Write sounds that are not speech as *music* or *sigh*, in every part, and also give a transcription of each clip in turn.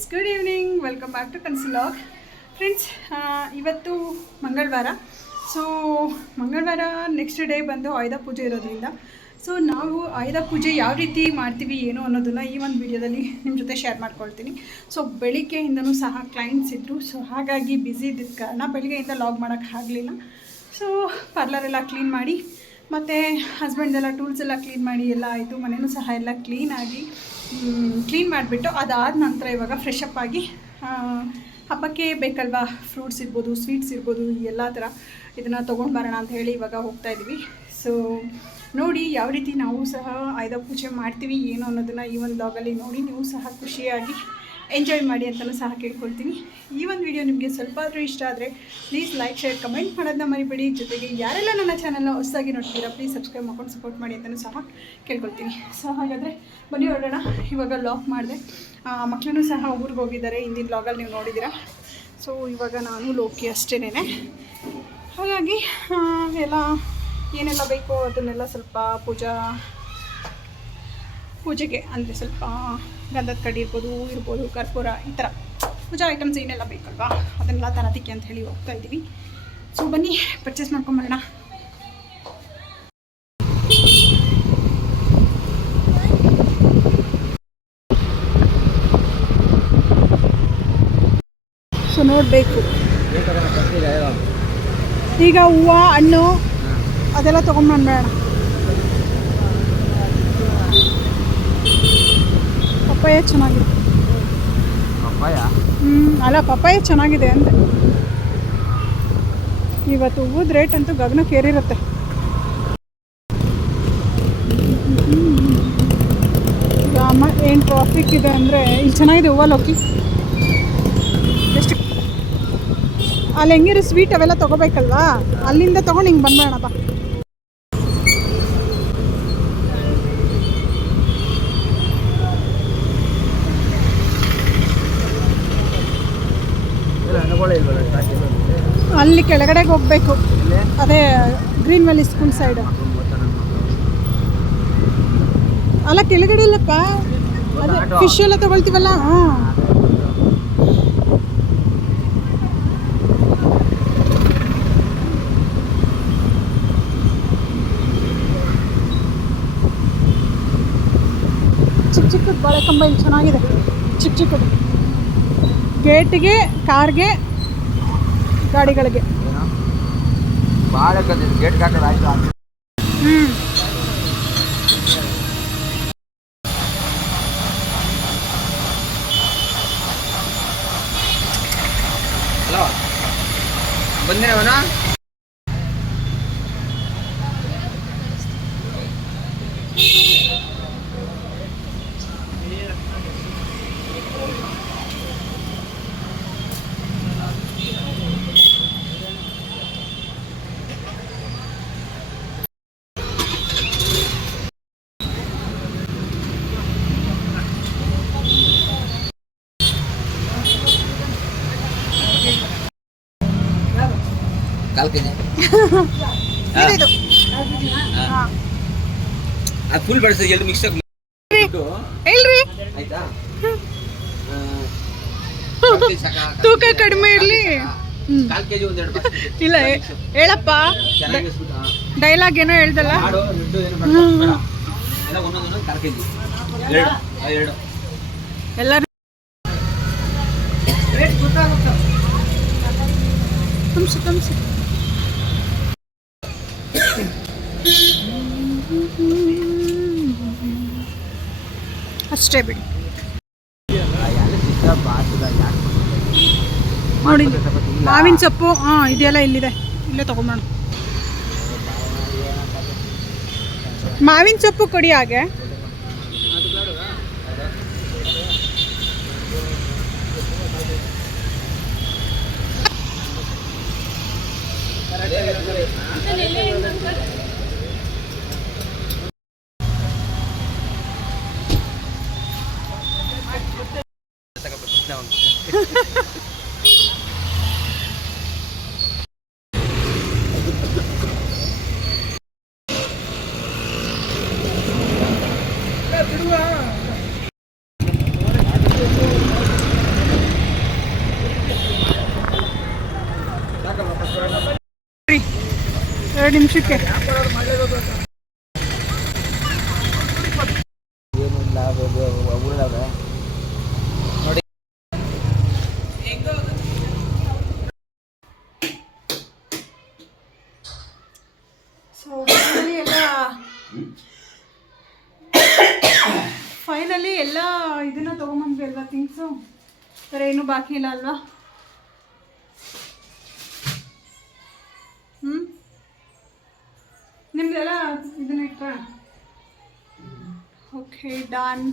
Friends good evening welcome back to ಕನ್ಸಿಲಾಗ್ friends ಇವತ್ತು ಮಂಗಳವಾರ. So ಮಂಗಳವಾರ ನೆಕ್ಸ್ಟ್ ಡೇ ಬಂದು ಆಯುಧ ಪೂಜೆ ಇರೋದ್ರಿಂದ. ಸೊ ನಾವು ಆಯುಧ ಪೂಜೆ ಯಾವ ರೀತಿ ಮಾಡ್ತೀವಿ, ಏನು ಅನ್ನೋದನ್ನು ಈ ಒಂದು ವಿಡಿಯೋದಲ್ಲಿ ನಿಮ್ಮ ಜೊತೆ ಶೇರ್ ಮಾಡ್ಕೊಳ್ತೀನಿ. ಸೊ ಬೆಳಿಗ್ಗೆಯಿಂದನೂ ಸಹ ಕ್ಲೈಂಟ್ಸ್ ಇದ್ದರು ಸೊ ಹಾಗಾಗಿ ಬ್ಯುಸಿ ಇದ್ದಿದ್ದ ಕಾರಣ ಬೆಳಿಗ್ಗೆಯಿಂದ ಲಾಗ್ ಮಾಡೋಕ್ಕೆ ಆಗಲಿಲ್ಲ. ಸೊ ಪಾರ್ಲರೆಲ್ಲ ಕ್ಲೀನ್ ಮಾಡಿ, ಮತ್ತು ಹಸ್ಬೆಂಡ್ದೆಲ್ಲ ಟೂಲ್ಸ್ ಎಲ್ಲ ಕ್ಲೀನ್ ಮಾಡಿ, ಎಲ್ಲ ಆಯಿತು. ಮನೆಯೂ ಸಹ ಎಲ್ಲ ಕ್ಲೀನಾಗಿ ಕ್ಲೀನ್ ಮಾಡಿಬಿಟ್ಟು ಅದಾದ ನಂತರ ಇವಾಗ ಫ್ರೆಶ್ ಅಪ್ ಆಗಿ ಹಬ್ಬಕ್ಕೆ ಬೇಕಲ್ವಾ ಫ್ರೂಟ್ಸ್ ಇರ್ಬೋದು ಸ್ವೀಟ್ಸ್ ಇರ್ಬೋದು ಎಲ್ಲ ಥರ ಇದನ್ನು ತೊಗೊಂಡು ಬರೋಣ ಅಂತ ಹೇಳಿ ಇವಾಗ ಹೋಗ್ತಾ ಇದ್ದೀವಿ ಸೊ ನೋಡಿ ಯಾವ ರೀತಿ ನಾವು ಸಹ ಆಯುಧ ಪೂಜೆ ಮಾಡ್ತೀವಿ, ಏನು ಅನ್ನೋದನ್ನು ಈ ಒಂದು ಲಾಗಲ್ಲಿ ನೋಡಿ, ನೀವು ಸಹ ಖುಷಿಯಾಗಿ ಎಂಜಾಯ್ ಮಾಡಿ ಅಂತಲೂ ಸಹ ಕೇಳ್ಕೊಳ್ತೀನಿ. ಈ ಒಂದು ವಿಡಿಯೋ ನಿಮಗೆ ಸ್ವಲ್ಪ ಆದರೂ ಇಷ್ಟ ಆದರೆ ಪ್ಲೀಸ್ ಲೈಕ್ ಶೇರ್ ಕಮೆಂಟ್ ಮಾಡೋದನ್ನ ಮರಿಬೇಡಿ. ಜೊತೆಗೆ ಯಾರೆಲ್ಲ ನನ್ನ ಚಾನಲ್ನ ಹೊಸದಾಗಿ ನೋಡ್ತೀರಾ ಪ್ಲೀಸ್ ಸಬ್ಸ್ಕ್ರೈಬ್ ಮಾಡ್ಕೊಂಡು ಸಪೋರ್ಟ್ ಮಾಡಿ ಅಂತಲೂ ಸಹ ಕೇಳ್ಕೊಳ್ತೀನಿ. ಸೊ ಹಾಗಾದರೆ ಬನ್ನಿ ಹೊರಡೋಣ ಇವಾಗ ಲಾಕ್ ಮಾಡಿದೆ. ಮಕ್ಕಳೂ ಸಹ ಊರಿಗೆ ಹೋಗಿದ್ದಾರೆ. ಹಿಂದಿನ ಲಾಗಲ್ಲಿ ನೀವು ನೋಡಿದ್ದೀರಾ. ಸೊ ಇವಾಗ ನಾನು ಲೋಕಿ ಅಷ್ಟೇನೆ ಹಾಗಾಗಿ ಎಲ್ಲ ಏನೆಲ್ಲ ಬೇಕೋ ಅದನ್ನೆಲ್ಲ ಸ್ವಲ್ಪ ಪೂಜಾ, ಪೂಜೆಗೆ, ಅಂದರೆ ಸ್ವಲ್ಪ ಗಂಧದ ಕಡ್ಡಿ ಇರ್ಬೋದು, ಹೂ ಇರ್ಬೋದು, ಕರ್ಪೂರ, ಈ ಥರ ಪೂಜಾ ಐಟಮ್ಸ್ ಏನೆಲ್ಲ ಬೇಕಲ್ವಾ? ಅದನ್ನೆಲ್ಲ ತರೋದಕ್ಕೆ ಅಂತ ಹೇಳಿ ಹೋಗ್ತಾ ಇದ್ದೀವಿ. ಸೊ ಬನ್ನಿ ಪರ್ಚೇಸ್ ಮಾಡ್ಕೊಂಬರೋಣ. ಸೊ ನೋಡಬೇಕು. ಈಗ ಹೂವು, ಹಣ್ಣು ಅದೆಲ್ಲ ತೊಗೊಂಡ್ಬಂದ್ಬೇಡ ಪಪ್ಪಾಯ ಚೆನ್ನಾಗಿದೆ ಪಪ್ಪಾಯ? ಹ್ಞೂ ಅಲ್ಲ ಪಪ್ಪಾಯ ಚೆನ್ನಾಗಿದೆ ಅಂದೆ. ಇವತ್ತು ಹೂವದ ರೇಟ್ ಅಂತೂ ಗಗನಕ್ಕೆ ಏರಿರುತ್ತೆ ಅಮ್ಮ ಏನು ಟ್ರಾಫಿಕ್ ಇದೆ ಅಂದರೆ ಇಲ್ಲಿ ಚೆನ್ನಾಗಿದೆ ಹೂವ ಲೋಕಿ. ಎಷ್ಟು ಅಲ್ಲಿ ಹೆಂಗಿರೋ ಸ್ವೀಟ್ ಅವೆಲ್ಲ ತೊಗೋಬೇಕಲ್ವಾ? ಅಲ್ಲಿಂದ ತೊಗೊಂಡು ಹಿಂಗೆ ಬಂದ್ಬೇಡಪ್ಪ ಅಲ್ಲಿ ಕೆಳಗಡೆಗೆ ಹೋಗ್ಬೇಕು. ಅದೇ ಗ್ರೀನ್ ವ್ಯಾಲಿ ಸ್ಕೂಲ್ ಸೈಡ್ ಅಲ್ಲ, ಕೆಳಗಡೆ ಇಲ್ಲಪ್ಪ. ಅದೇ ಫಿಶ್ ಎಲ್ಲ ತಗೊಳ್ತೀವಲ್ಲ? ಹಾಂ. ಚಿಕ್ಕ ಚಿಕ್ಕದು ಬಾಳೆಕಂಬ ಇಲ್ಲಿ ಚೆನ್ನಾಗಿದೆ. ಚಿಕ್ಕ ಚಿಕ್ಕದು. ಗೇಟ್ಗೆ, ಕಾರ್ಗೆ ಗಾಡಿಗಳಿಗೆ ಏನೋ ಭಾಳ ಗೇಟ್ ಕಾಕೋದು ಆಯ್ತು ಹ್ಞೂ ಹಲೋ ಬಂದಿನವನ ಕಾಲು ಕೆ ಜಿ ಫುಲ್ ಎರಡು ಮಿಕ್ಸ್ ಆಗಿ ಹೇಳ್ರಿ ಆಯ್ತಾ? ತೂಕ ಕಡಿಮೆ ಇರಲಿ. ಇಲ್ಲ ಹೇಳಪ್ಪ. ಡೈಲಾಗ್ ಏನೋ ಹೇಳ್ದಲ್ಲ? ಎಲ್ಲರೂ ಏನು ಬೇಡ, ಬೇಡ. ಎಲ್ಲ ಒಂದೊಂದು ಕಾಲು ಕೆ ಜಿ ಎರಡು ಆ, ಎರಡು ಎಲ್ಲರೂ ತುಂಬಿಸು ತುಂಬಿಸು ಅಷ್ಟೇ ಬಿಡಿ. ನೋಡಿ ಮಾವಿನ ಸೊಪ್ಪು ಹಾಂ ಇದೆಲ್ಲ ಇಲ್ಲಿದೆ. ಇಲ್ಲೇ ತಗೊಂಬೋಣ ಮಾವಿನ ಸೊಪ್ಪು ಕೊಡಿ ಹಾಗೆ. ಎರಡು ನಿಮಿಷಕ್ಕೆ. ಫೈನಲಿ *coughs* ಎಲ್ಲ ಇದನ್ನ ತೊಗೊಂಬಂದ್ವಿ ಅಲ್ವಾ ಥಿಂಗ್ಸು ಬೇರೆ ಏನೂ ಬಾಕಿ ಇಲ್ಲ ಅಲ್ವಾ? ನಿಮ್ದೆಲ್ಲ ಇದನ್ನ okay done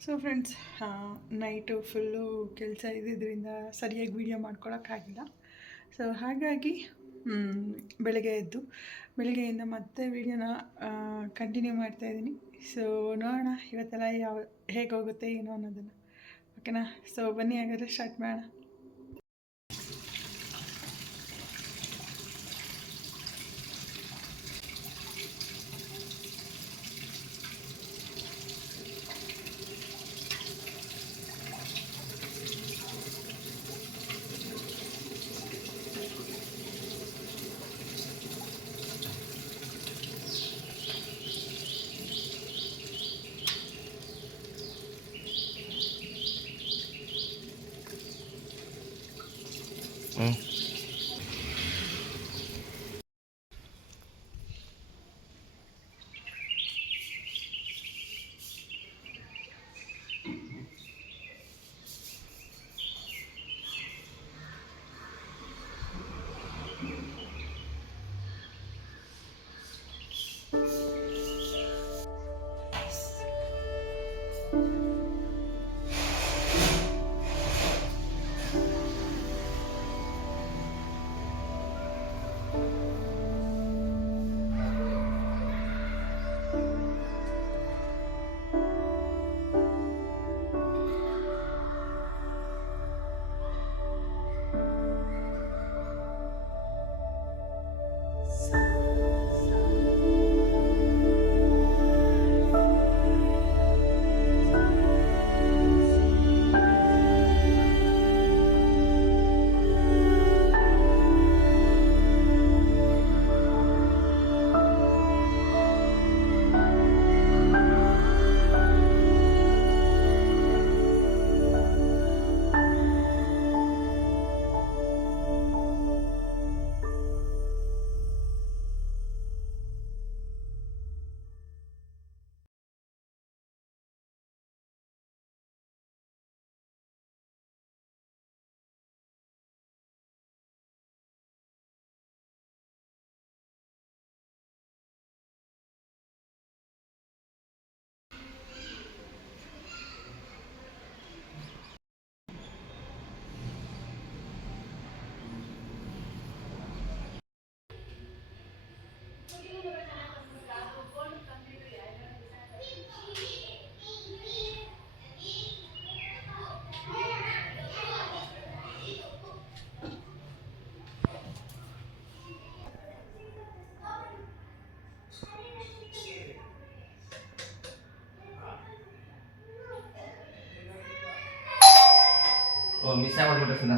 so friends night full ಕೆಲಸ ಇದ್ದಿದ್ದರಿಂದ ಸರಿಯಾಗಿ ವೀಡಿಯೋ ಮಾಡ್ಕೊಳಕ್ಕಾಗಿಲ್ಲ. ಸೊ ಹಾಗಾಗಿ ಬೆಳಗ್ಗೆ ಎದ್ದು. ಬೆಳಗ್ಗೆಯಿಂದ ಮತ್ತೆ ವೀಡಿಯೋನ ಕಂಟಿನ್ಯೂ ಮಾಡ್ತಾ ಇದ್ದೀನಿ. ಸೊ ನೋಡೋಣ ಇವತ್ತೆಲ್ಲ ಯಾವ, ಹೇಗೆ ಹೋಗುತ್ತೆ, ಏನೋ ಅನ್ನೋದನ್ನು. ಓಕೆನಾ ಸೊ ಬನ್ನಿ ಹಾಗಾದರೆ ಸ್ಟಾರ್ಟ್ ಮಾಡೋಣ. 嗯。ও মিস আউট করতেছ না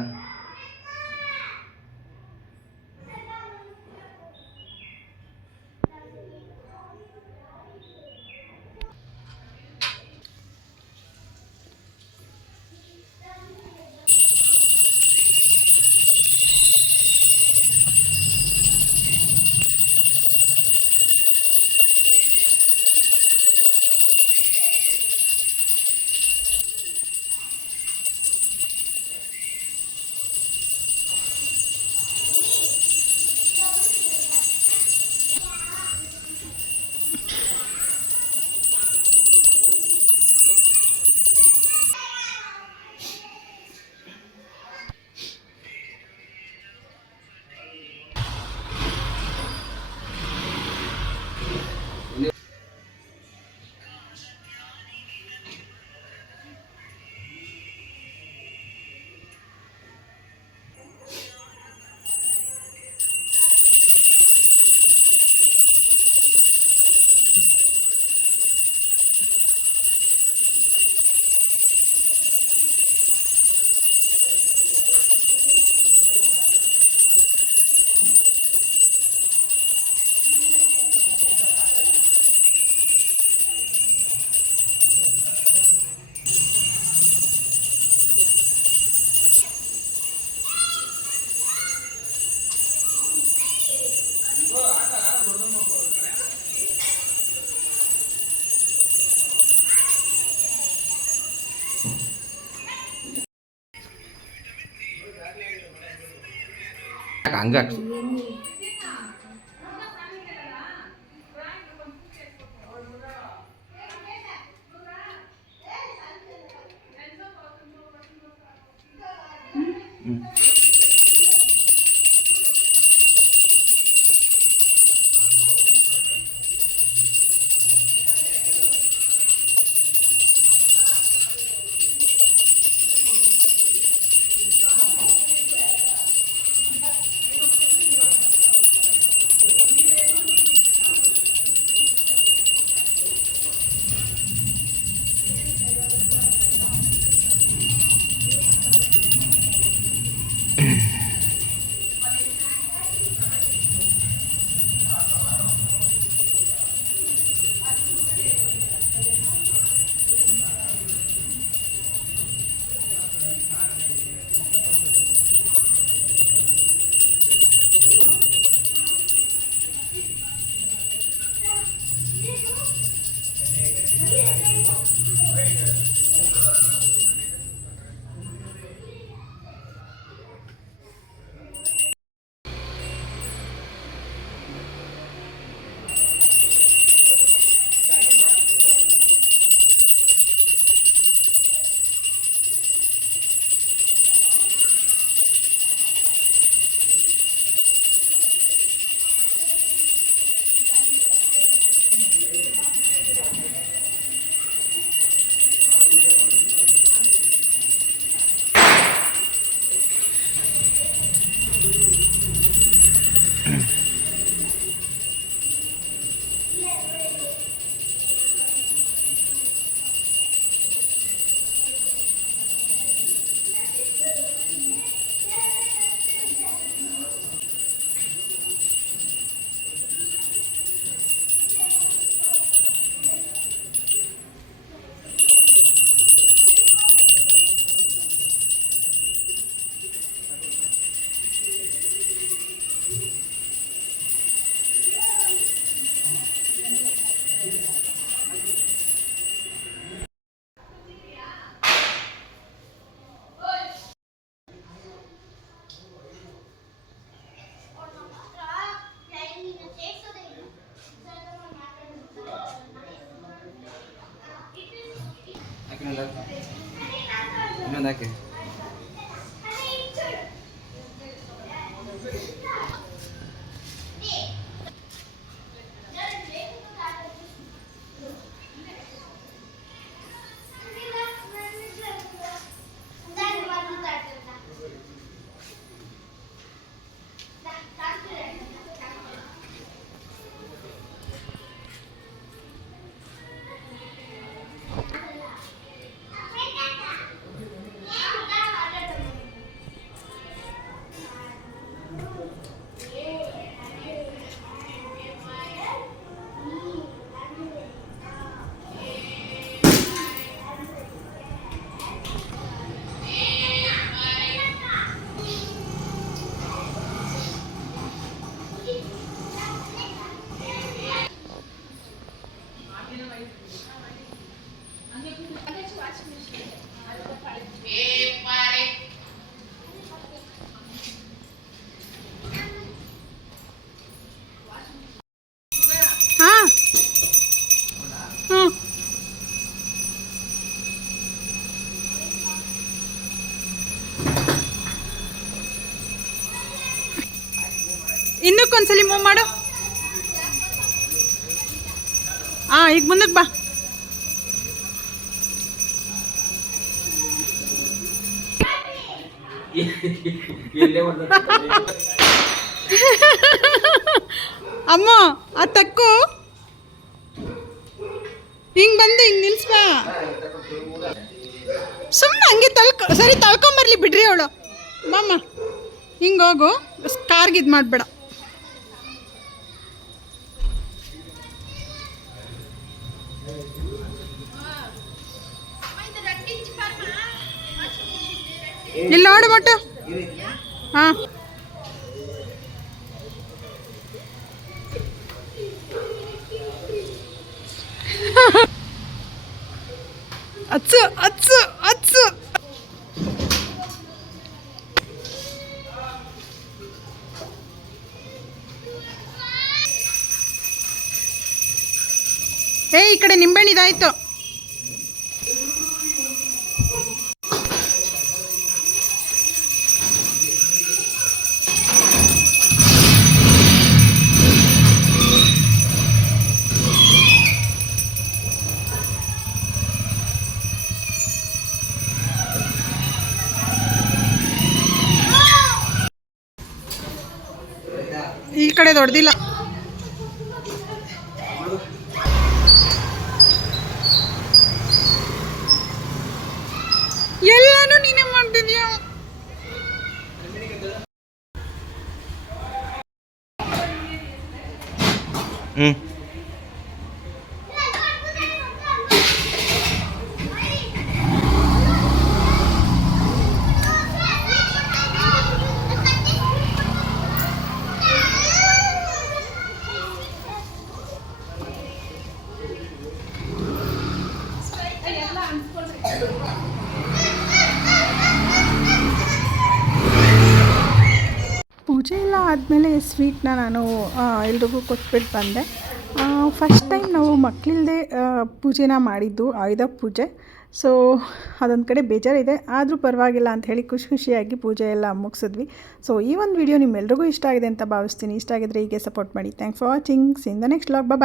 안 갔어. ಹಾಂ ಇನ್ನಕ್ಕೊಂದ್ಸಲಿ ಮೂವ್ ಮಾಡು. ಆ ಈಗ ಮುಂದಕ್ಕೆ ಬಾ. ಅಮ್ಮ ಆ ತಕ್ಕು. ಹಿಂಗೆ ಬಂದು ಹಿಂಗೆ ನಿಲ್ಸ್ಬಾ ಸುಮ್ಮನೆ ಹಂಗೆ ತಳ್ಕೊ ಸರಿ ತಳ್ಕೊಂಬರ್ಲಿ ಬಿಡ್ರಿ ಅವಳು. ಮಾಮ ಹಿಂಗೋಗು ಹೋಗು. ಕಾರ್ಗೆ ಇದು ಮಾಡಬೇಡ. എല്ലാവിടെ പോട്ട്. ആ. ഏയ് ഇക്കടെ നിമ്പണി ഇതായിത്തോ ದೊಡ್ಡದಿಲ್ಲ ಎಲ್ಲಾನು ನೀನೇ ಮಾಡ್ತಿದ್ಯಾ ಹ್ಞೂ ಆದಮೇಲೆ ಸ್ವೀಟ್ನ ನಾನು ಎಲ್ರಿಗೂ ಕೊಟ್ಬಿಟ್ಟು ಬಂದೆ. ಫಸ್ಟ್ ಟೈಮ್ ನಾವು ಮಕ್ಕಳಿಲ್ಲದೆ ಪೂಜೆನ ಮಾಡಿದ್ದು ಆಯುಧ ಪೂಜೆ. ಸೊ ಅದೊಂದು ಕಡೆ ಬೇಜಾರಿದೆ. ಆದರೂ ಪರವಾಗಿಲ್ಲ ಅಂತ ಹೇಳಿ ಖುಷಿ ಖುಷಿಯಾಗಿ ಪೂಜೆ ಎಲ್ಲ ಮುಗಿಸಿದ್ವಿ. ಸೊ ಈ ಒಂದು ವಿಡಿಯೋ ನಿಮ್ಮೆಲ್ರಿಗೂ ಇಷ್ಟ ಆಗಿದೆ ಅಂತ ಭಾವಿಸ್ತೀನಿ. ಇಷ್ಟ ಆಗಿದ್ರೆ ಹೀಗೆ ಸಪೋರ್ಟ್ ಮಾಡಿ. Thanks for watching see in the next vlog bye